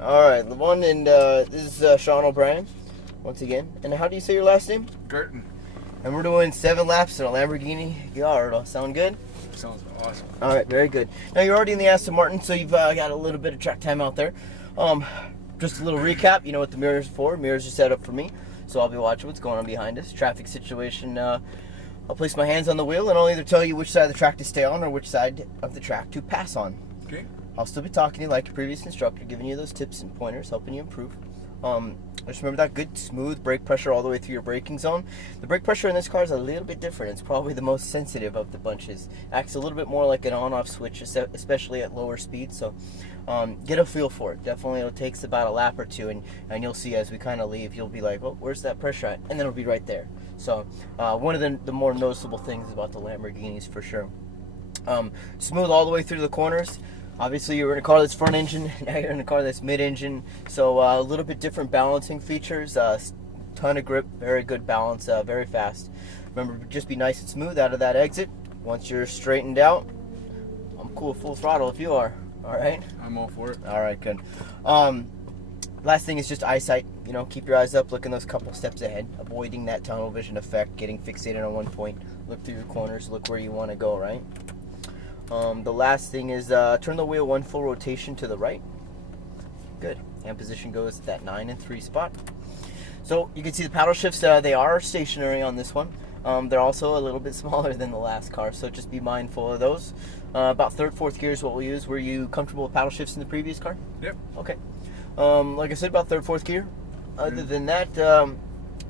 Alright, Levons, and this is Sean O'Brien, once again. And how do you say your last name? Garten. And we're doing 7 laps in a Lamborghini Gallardo. Sound good? Sounds awesome. Alright, very good. Now, you're already in the Aston Martin, so you've got a little bit of track time out there. Just a little recap, you know what the mirrors are for. Mirrors are set up for me, so I'll be watching what's going on behind us. Traffic situation, I'll place my hands on the wheel, and I'll either tell you which side of the track to stay on or which side of the track to pass on. Okay. I'll still be talking to you like your previous instructor, giving you those tips and pointers, helping you improve. Just remember that good, smooth brake pressure all the way through your braking zone. The brake pressure in this car is a little bit different. It's probably the most sensitive of the bunches. Acts a little bit more like an on-off switch, especially at lower speeds. So get a feel for it. Definitely it takes about a lap or two, and you'll see as we kind of leave, you'll be like, oh, where's that pressure at? And then it'll be right there. So one of the more noticeable things about the Lamborghinis for sure. Smooth all the way through the corners. Obviously, you were in a car that's front engine, now you're in a car that's mid-engine, so a little bit different balancing features, ton of grip, very good balance, very fast. Remember, just be nice and smooth out of that exit. Once you're straightened out, I'm cool full throttle if you are, all right? I'm all for it. All right, good. Last thing is just eyesight. You know, keep your eyes up, looking those couple steps ahead, avoiding that tunnel vision effect, getting fixated on one point, look through your corners, look where you want to go, right? The last thing is turn the wheel 1 full rotation to the right. Good. Hand position goes to that 9 and 3 spot. So you can see the paddle shifts, they are stationary on this one. They're also a little bit smaller than the last car, so just be mindful of those. About 3rd, 4th gear is what we'll use. Were you comfortable with paddle shifts in the previous car? Yep. Okay. Like I said, about 3rd, 4th gear. Other than that, do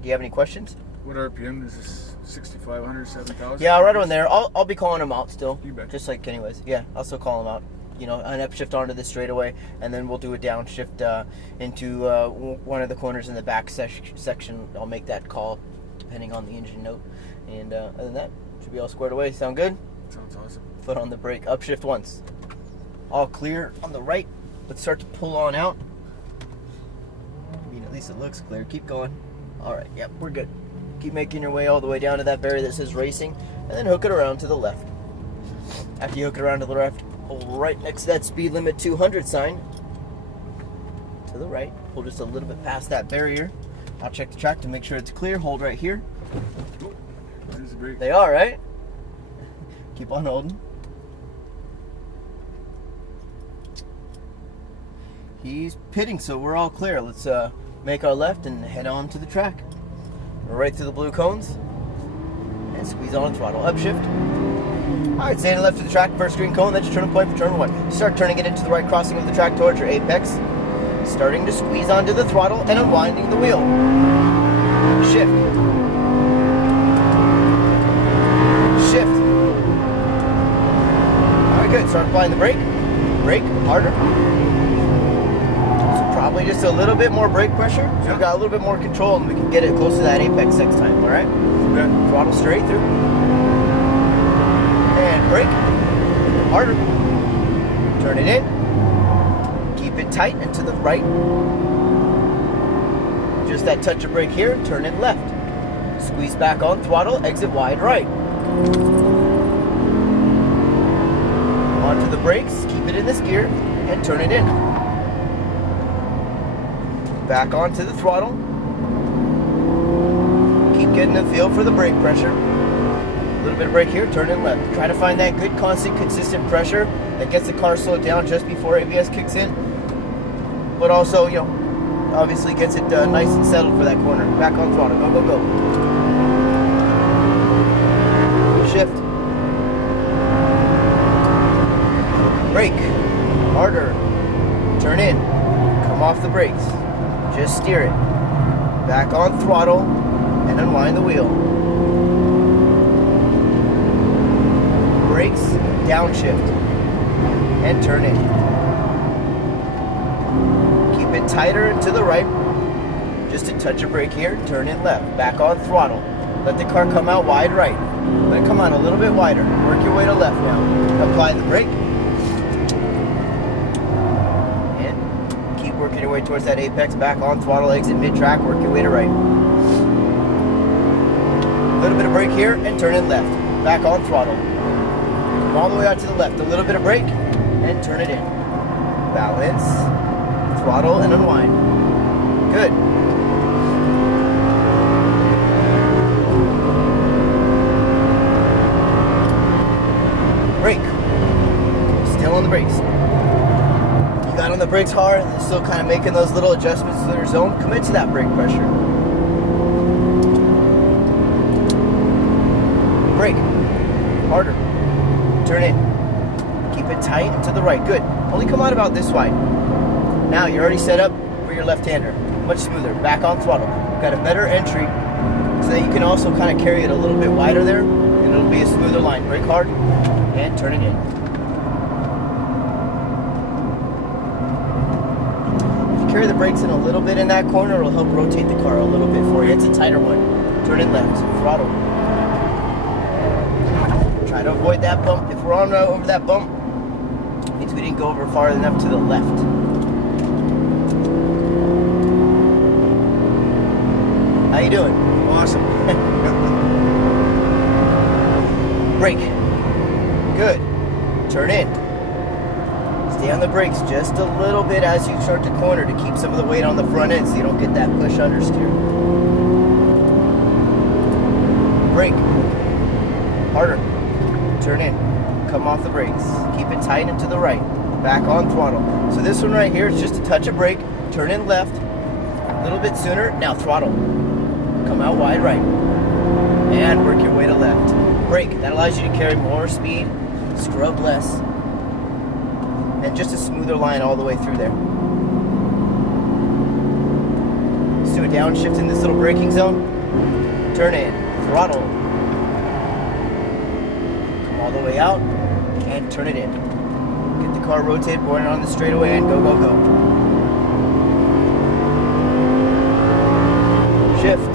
you have any questions? What RPM is this? 6,500, 7,000? Yeah, right on there. I'll be calling them out still. You bet. Just like anyways. Yeah, I'll still call them out. You know, an upshift onto the straightaway, and then we'll do a downshift into one of the corners in the back section. I'll make that call depending on the engine note. And other than that, should be all squared away. Sound good? Sounds awesome. Foot on the brake. Upshift once. All clear on the right. Let's start to pull on out. I mean, at least it looks clear. Keep going. All right. Yep, we're good. Keep making your way all the way down to that barrier that says racing, and then hook it around to the left. After you hook it around to the left, pull right next to that speed limit 200 sign to the right. Pull just a little bit past that barrier. I'll check the track to make sure it's clear. Hold right here. There's the brake. They are, right? Keep on holding. He's pitting, so we're all clear. Let's make our left and head on to the track. Right through the blue cones and squeeze on the throttle. Upshift. Alright, staying left of the track, first green cone, that's your turning point for turn 1. Start turning it into the right crossing of the track towards your apex. Starting to squeeze onto the throttle and unwinding the wheel. Shift. Shift. Alright, good. Start applying the brake. Brake harder. Probably just a little bit more brake pressure, so we've got a little bit more control and we can get it close to that apex next time, alright? Okay. Throttle straight through. And brake. Harder. Turn it in. Keep it tight and to the right. Just that touch of brake here, turn it left. Squeeze back on throttle, exit wide right. Onto the brakes, keep it in this gear, and turn it in. Back onto the throttle. Keep getting the feel for the brake pressure. A little bit of brake here, turn it left. Try to find that good, constant, consistent pressure that gets the car slowed down just before ABS kicks in. But also, you know, obviously gets it nice and settled for that corner. Back on throttle, go, go, go. Shift. Brake. Harder. Turn in. Come off the brakes. Just steer it. Back on throttle and unwind the wheel. Brakes, downshift, and turn in. Keep it tighter and to the right. Just a touch of brake here, turn in left. Back on throttle. Let the car come out wide right. Let it come out a little bit wider. Work your way to left now. Apply the brake. Working your way towards that apex, back on throttle, exit mid-track, work your way to right. A little bit of brake here, and turn in left. Back on throttle. Come all the way out to the left. A little bit of brake, and turn it in. Balance. throttle and unwind. Good. Brake. Still on the brakes. You got on the brakes hard and still kind of making those little adjustments to their zone. Commit to that brake pressure. Brake. Harder. Turn in. Keep it tight and to the right. Good. Only come out about this wide. Now you're already set up for your left-hander. Much smoother. Back on throttle. You've got a better entry so that you can also kind of carry it a little bit wider there and it'll be a smoother line. Brake hard and turn it in. If you carry the brakes in a little bit in that corner, it'll help rotate the car a little bit for you. It's a tighter one. Turn in left. Throttle. Try to avoid that bump. If we're on over that bump, it means we didn't go over far enough to the left. How you doing? Awesome. Brake. Good. Turn in. Stay on the brakes just a little bit as you start to corner to keep some of the weight on the front end so you don't get that push understeer. Brake. Harder. Turn in. Come off the brakes. Keep it tight and to the right. Back on throttle. So this one right here is just a touch of brake. Turn in left. A little bit sooner. Now throttle. Come out wide right. And work your way to left. Brake. That allows you to carry more speed. Scrub less. And just a smoother line all the way through there. Let's do a downshift in this little braking zone. Turn in. Throttle. All the way out and turn it in. Get the car rotated, point it on the straightaway and go, go, go. Shift.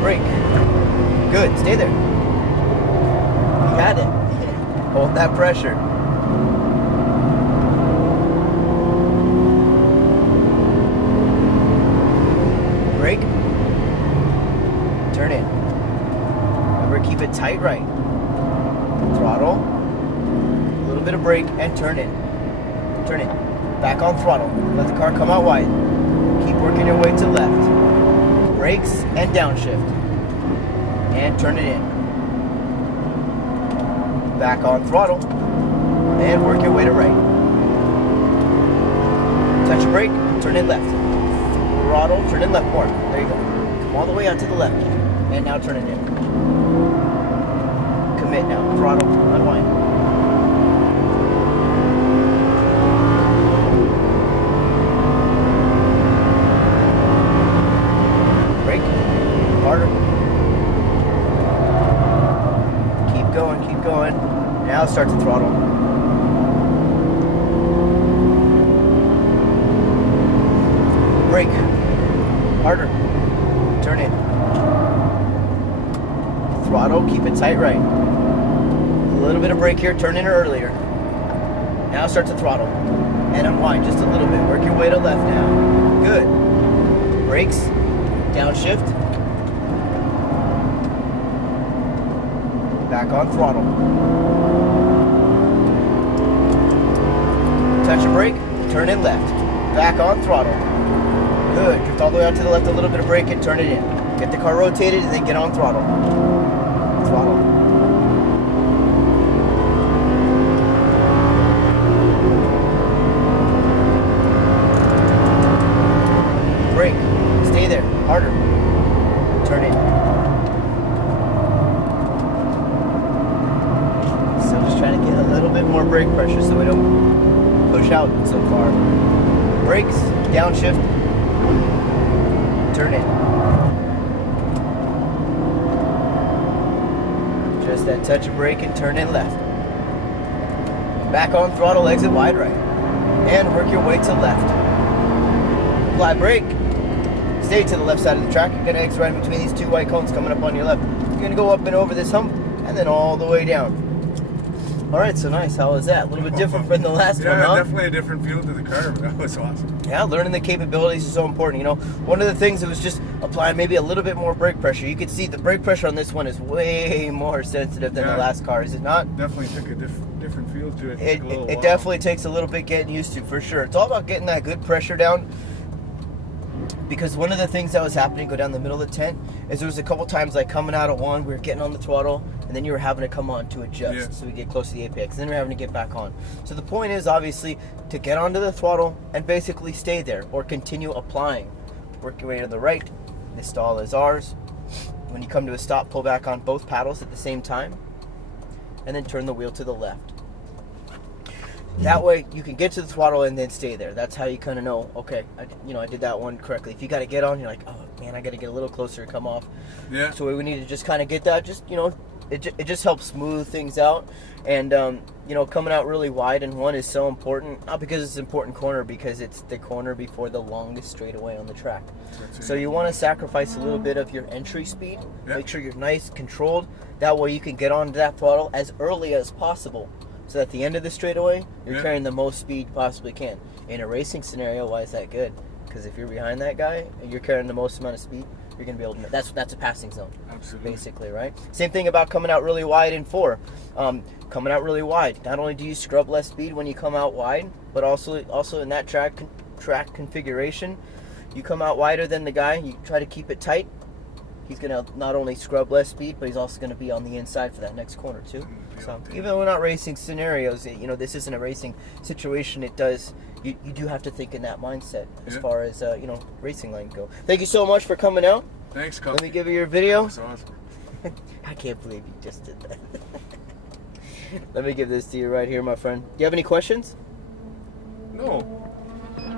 Brake. Good, stay there. You got it. Hold that pressure. Brake. Turn in. Keep it tight right. Throttle. A little bit of brake and turn in. Turn in. Back on throttle. Let the car come out wide. Keep working your way to left. Brakes and downshift. And turn it in. Back on throttle. And work your way to right. Touch a brake. Turn in left. Throttle. Turn in left more. There you go. Come all the way out to the left. And now turn it in. Commit now. Throttle. Unwind. Brake. Harder. Keep going. Keep going. Now start to throttle. Brake. Harder. Turn in. Throttle. Keep it tight right. A little bit of brake here, turn in earlier. Now start to throttle. And unwind just a little bit. Work your way to left now. Good. Brakes. Downshift. Back on throttle. Touch a brake, turn in left. Back on throttle. Good. Drift all the way out to the left, a little bit of brake and turn it in. Get the car rotated and then get on throttle. Throttle. Brake. Stay there. Harder. Turn in. Still just trying to get a little bit more brake pressure so we don't push out so far. Brakes. Downshift. Turn in. Just that touch of brake and turn in left. Back on throttle, exit wide right. And work your way to left. Apply brake. Stay to the left side of the track. You're going to exit right in between these two white cones coming up on your left. You're going to go up and over this hump and then all the way down. All right, so nice. How was that? A little bit different from the last one, Yeah, huh? definitely a different feel to the car. But that was awesome. Yeah, learning the capabilities is so important. You know, one of the things that was just applying maybe a little bit more brake pressure. You can see the brake pressure on this one is way more sensitive than the last car, is it not? Definitely took a different feel to it. It definitely takes a little bit getting used to, for sure. It's all about getting that good pressure down. Because one of the things that was happening, go down the middle of the tent, is there was a couple times like coming out of one, we were getting on the throttle, and then you were having to come on to adjust, Yeah. so we get close to the apex. Then we're having to get back on. So the point is obviously to get onto the throttle and basically stay there, or continue applying. Work your way to the right. This stall is ours. When you come to a stop, pull back on both paddles at the same time, and then turn the wheel to the left. That way you can get to the throttle and then stay there. That's how you kind of know, okay, I did that one correctly. If you got to get on, you're like, oh man, I got to get a little closer to come off. Yeah. So we need to just kind of get that, it just helps smooth things out. And, coming out really wide in one is so important. Not because it's an important corner, because it's the corner before the longest straightaway on the track. So you want to sacrifice a little bit of your entry speed. Yeah. Make sure you're nice, controlled. That way you can get onto that throttle as early as possible. So at the end of the straightaway, you're carrying the most speed you possibly can. In a racing scenario, why is that good? Because if you're behind that guy and you're carrying the most amount of speed, you're going to be able to... That's a passing zone. Absolutely. Basically, right? Same thing about coming out really wide in 4. Coming out really wide. Not only do you scrub less speed when you come out wide, but also in that track configuration, you come out wider than the guy, you try to keep it tight. He's going to not only scrub less speed, but he's also going to be on the inside for that next corner too. So even though we're not racing scenarios, this isn't a racing situation. You do have to think in that mindset as far as racing lines go. Thank you so much for coming out. Thanks, Coach. Let me give you your video. That's awesome. I can't believe you just did that. Let me give this to you right here, my friend. Do you have any questions? No.